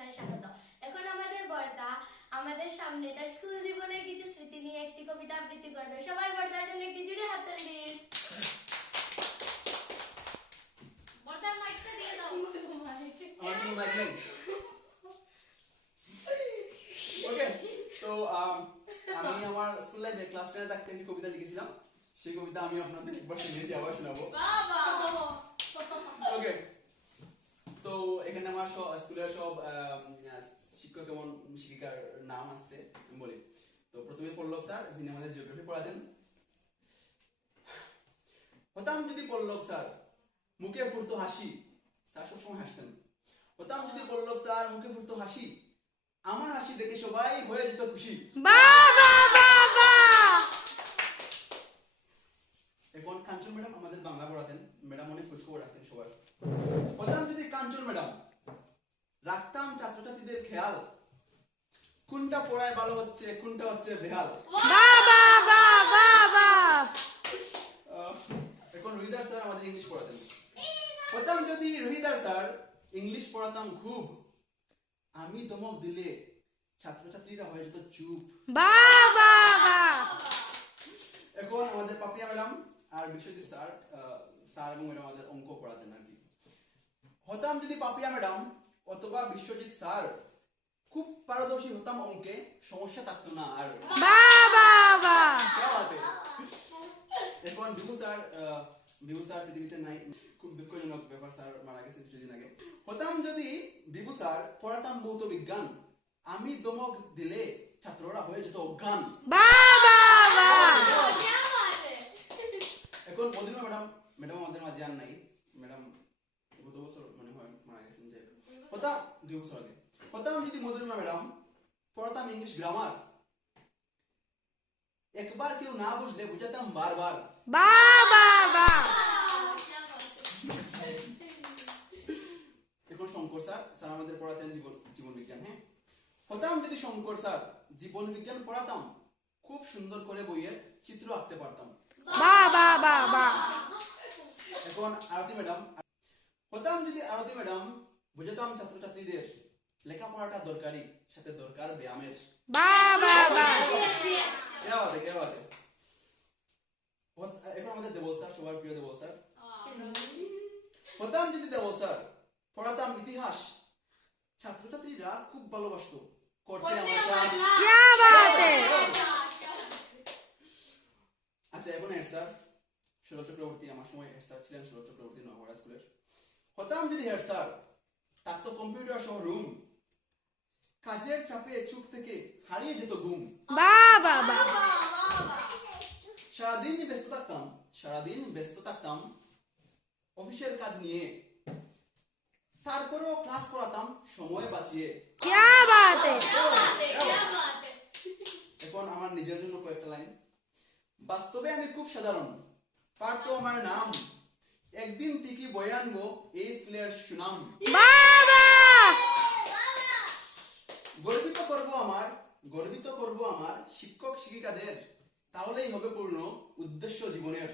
অনুষ্ঠানে স্বাগত। এখন আমাদের বর্দা আমাদের সামনে তার স্কুল জীবনের কিছু স্মৃতি নিয়ে একটি কবিতা আবৃত্তি করবে। সবাই বর্দার জন্য একটি জোরে হাততালি দিন। বর্দার মাইকটা দিয়ে দাও। আমার কোনো মাইক নেই। ওকে, তো আমি আমার স্কুল লাইফে ক্লাস 10 এ একটা কবিতা লিখেছিলাম। সেই কবিতা আমি আপনাদের একবার শুনিয়েছি, আবার শোনাবো। বাবা ওকে, তো এখানে আমার স্কুলের সব শিক্ষক এবং শিক্ষিকার নাম আছে, আমি বলি। তো প্রথমে পল্লব স্যার, যিনি আমাদের জিওগ্রাফি পড়াতেন। হতাম যদি পল্লব স্যার মুখে ফুটতো হাসি, স্যার সবসময় হাসতেন। হতাম যদি পল্লব স্যার মুখে ফুটতো হাসি, আমার হাসি দেখে সবাই হয়ে যেত খুশি। এখন কাঞ্চন ম্যাডাম আমাদের বাংলা পড়াতেন। ম্যাডাম অনেক খোঁজখবর রাখতেন সবার। হতাম যদি কাঞ্চন ম্যাডাম, রাখতাম ছাত্রছাত্রীদের খেয়াল, কোনটা পড়ায় ভালো হচ্ছে কোনটা হচ্ছে বেহাল। এখন রুহিদার স্যার আমাদের ইংলিশ পড়াতেন। হতাম যদি রুহিদার স্যার, ইংলিশ পড়াতাম খুব, আমি ধমক দিলে ছাত্রছাত্রীরা হয়ে যেত চুপ। এখন আমাদের পাপিয়া ম্যাডাম আর বিশ্বজিৎ স্যার, স্যার এবং ম্যাডাম আমাদের অঙ্ক পড়াতেন আর কি। হতাম যদি পাপিয়া ম্যাডাম অথবা বিশ্বজিৎ স্যার, খুব পারদর্শী হতাম অঙ্কে, সমস্যা থাকতো না আর। এখন বিভু স্যার পৃথিবীতে নাই, খুব দুঃখজনক ব্যাপার, স্যার মারা গেছে কিছুদিন আগে। হতাম যদি বিভু স্যার, পড়াতাম ভৌত বিজ্ঞান, আমি ধমক দিলে ছাত্ররা হয়ে যেত অজ্ঞান। এখন মধুরিমা ম্যাডাম আমাদের মাঝে আর নাই। ম্যাডাম গত বছর মনে হয় মারা গেছেন। যে হতাম 2 বছর আগে। হতাম যদি মধুরিমা ম্যাডাম, পড়াতাম ইংলিশ গ্রামার, একবার কেউ না বুঝলে বুঝাতাম বারবার। এখন শঙ্কর স্যার আমাদের পড়াতেন জীবন বিজ্ঞান। হ্যাঁ, হতাম যদি শঙ্কর স্যার, জীবন বিজ্ঞান পড়াতাম, খুব সুন্দর করে বইয়ের চিত্র আঁকতে পারতাম। এখন আরতি ম্যাডাম, হতাম যদি আরতি ম্যাডাম, বুঝাতাম ছাত্রছাত্রীদের লেখাপড়াটা দরকারি, সাথে দরকার ব্যায়ামের। এখন আমাদের দেবল স্যার, সবার প্রিয় দেবল স্যার। হতাম যদি দেবল স্যার, পড়াতাম ইতিহাস, ছাত্রছাত্রীরা খুব ভালোবাসতো করতে আমার ক্লাস। আচ্ছা, এখন হেড স্যার সুরজ চক্রবর্তী, আমার সময় হেড স্যার ছিলেন সুরজ চক্রবর্তী নগর স্কুলের। হতাম যদি হেড স্যার, থাকতো কম্পিউটার সহ রুম, কাজের চাপে চুপ থেকে হারিয়ে যেত ঘুম। সারাদিন ব্যস্ত থাকতাম অফিসের কাজ নিয়ে, তারপরেও ক্লাস করাতাম সময় বাঁচিয়ে। এখন আমার নিজের জন্য কয়েকটা লাইন। বাস্তবে আমি খুব সাধারণ, পারতো আমার নাম, একদিন ঠিকই বয়ে আনবো এই স্কুলের সুনাম। গর্বিত করব আমার শিক্ষক শিক্ষিকাদের, তাহলেই হবে পূর্ণ উদ্দেশ্য জীবনের।